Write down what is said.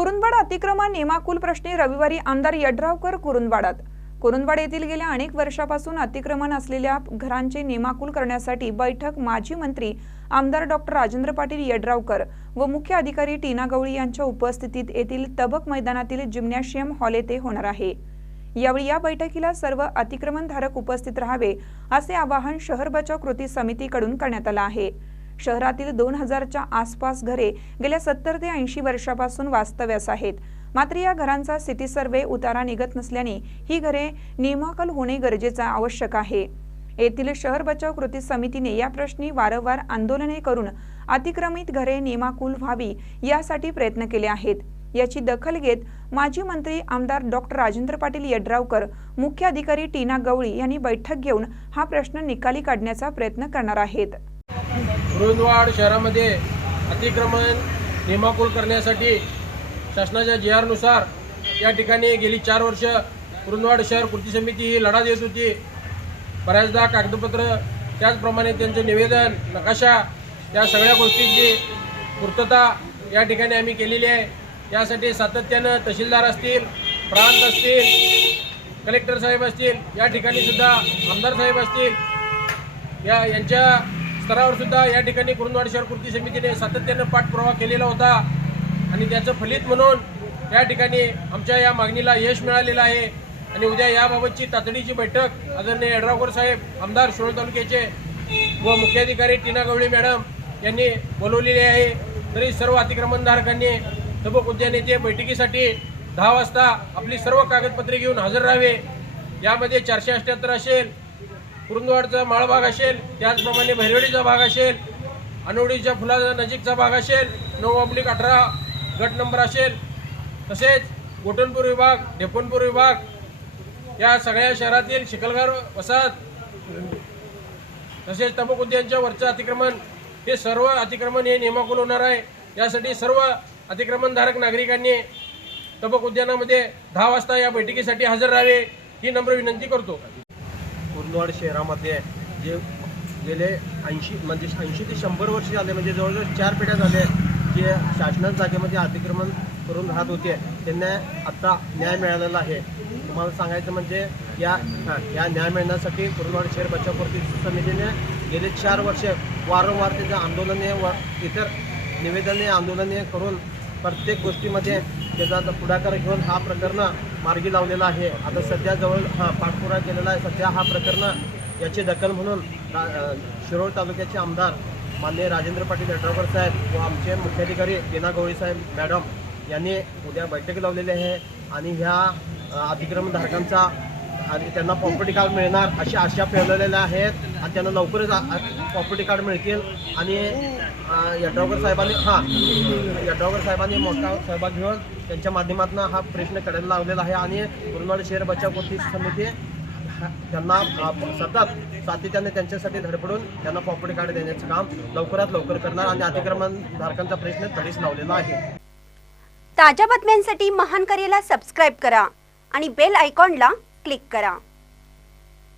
कुरुंदवाड अतिक्रमण नेमाकुल प्रश्नी रविवारी आमदार यड्रावकर कुरुंदवाडात. कुरुंदवाड येथील गेल्या अनेक वर्षापासून अतिक्रमण असलेल्या घरांचे नेमाकुल करण्यासाठी बैठक माजी मंत्री आमदार डॉक्टर राजेंद्र पाटील यड्रावकर व मुख्य अधिकारी टीना गवळी यांच्या उपस्थितीत येथील तबक मैदानातील जिम्नॅशियम हॉल येथे होणार आहे. यावेळी या बैठकीला सर्व अतिक्रमणधारक उपस्थित राहावे असे आवाहन शहर बचाव कृती समितीकडून करण्यात आलं आहे. शहरातील दोन हजारच्या आसपास घरे गेल्या सत्तर ते ऐंशी वर्षापासून वास्तव्यास आहेत. मात्र या घरांचा सिटी सर्वे उतारा निघत नसल्याने ही घरे नियमाकल होणे गरजेचं आवश्यक आहे. येथील शहर बचाव कृती समितीने या प्रश्नी वारंवार आंदोलने करून अतिक्रमित घरे नियमाकुल व्हावी यासाठी प्रयत्न केले आहेत. याची दखल घेत माजी मंत्री आमदार डॉक्टर राजेंद्र पाटील यड्रावकर मुख्य अधिकारी टीना गवळी यांनी बैठक घेऊन हा प्रश्न निकाली काढण्याचा प्रयत्न करणार आहेत. कुरुंदवाड शहरामध्ये अतिक्रमण नियमाकुल करण्यासाठी शासनाच्या जी आरनुसार या ठिकाणी गेली चार वर्ष कुरुंदवाड शहर कृती समिती ही लढा देत होती. बऱ्याचदा कागदपत्र त्याचप्रमाणे त्यांचं निवेदन नकाशा या सगळ्या गोष्टींची पूर्तता या ठिकाणी आम्ही केलेली आहे. यासाठी सातत्यानं तहसीलदार असतील प्रांत असतील कलेक्टर साहेब असतील या ठिकाणी सुद्धा आमदार साहेब असतील या यांच्या स्तरावर सुद्धा या ठिकाणी कुरुंदवाड शहर कृती समितीने सातत्यानं पाठपुरावा केलेला होता. आणि त्याचं फलित म्हणून या ठिकाणी आमच्या या मागणीला यश मिळालेलं आहे. आणि उद्या याबाबतची तातडीची बैठक आदरणीय यड्रावकर साहेब आमदार शिरोळ तालुक्याचे व मुख्याधिकारी टीना गवळी मॅडम यांनी बोलवलेली आहे. तरी सर्व अतिक्रमणधारकांनी सबक उद्यान येथे बैठकीसाठी दहा वाजता आपली सर्व कागदपत्रे घेऊन हजर राहावे. यामध्ये चारशे अठ्ठ्याहत्तर असेल कुरुंदवाडचा माळभाग असेल त्याचप्रमाणे भैरवडीचा भाग असेल अनोडीच्या फुलाचा नजीकचा भाग असेल नऊ ऑब्लिक अठरा गट नंबर असेल तसेच गोटनपूर विभाग ढेपणपूर विभाग या सगळ्या शहरातील चिखलगार वसाहत तसेच तबक उद्यानच्या वरचं अतिक्रमण हे सर्व अतिक्रमण हे नियमाकुल होणार आहे. यासाठी सर्व अतिक्रमणधारक नागरिकांनी तबक उद्यानामध्ये दहा वाजता या बैठकीसाठी हजर राहावे ही नम्र विनंती करतो. कुर्नवाड शहरामध्ये जे गेले ऐंशी म्हणजे ऐंशी ते शंभर वर्ष झाले म्हणजे जवळजवळ चार पिढ्या झाल्या जे शासनाच्या जागेमध्ये अतिक्रमण करून राहत होते. त्यांना आत्ता न्याय मिळालेला आहे. तुम्हाला सांगायचं म्हणजे या या न्याय मिळण्यासाठी कुरुंदवाड शहर बचाव कृती समितीने गेले चार वर्ष वारंवार त्याच्या आंदोलने व इतर निवेदने आंदोलने करून प्रत्येक गोष्टीमध्ये त्याचा आता पुढाकार घेऊन हा प्रकरण मार्गी लावलेला आहे. आता सध्या जवळ हा पाठपुरा केलेला आहे. सध्या हा प्रकरण याची दखल म्हणून शिरोळ तालुक्याचे आमदार माननीय राजेंद्र पाटील यड्रावकर साहेब व आमचे मुख्याधिकारी बिना गवळी साहेब मॅडम यांनी उद्या बैठक लावलेली आहे आणि ह्या अतिक्रमणधारकांचा आणि त्यांना प्रॉपर्टी कार्ड मिळणार अशी आशा फैलवलेल्या आहेत. आणि त्यांना लवकरच प्रॉपर्टी कार्ड मिळतील. आणि यड्रावकर साहेबांनी हां यड्रावकर साहेबांनी मोठा सहभाग घेऊन त्यांच्या माध्यमातून हा प्रश्न करायला लावलेला आहे. आणि कुरुंदवाड शहर बचाव कृती समिती त्यांना सतत सातत्याने त्यांच्यासाठी धडपडून त्यांना प्रॉपर्टी कार्ड देण्याचं काम लवकरात लवकर करणार आणि अतिक्रमणधारकांचा प्रश्न तडीस लावलेला आहे. ताज्या बातम्यांसाठी महान करेला सबस्क्राईब करा आणि बेल आयकॉनला क्लिक करा.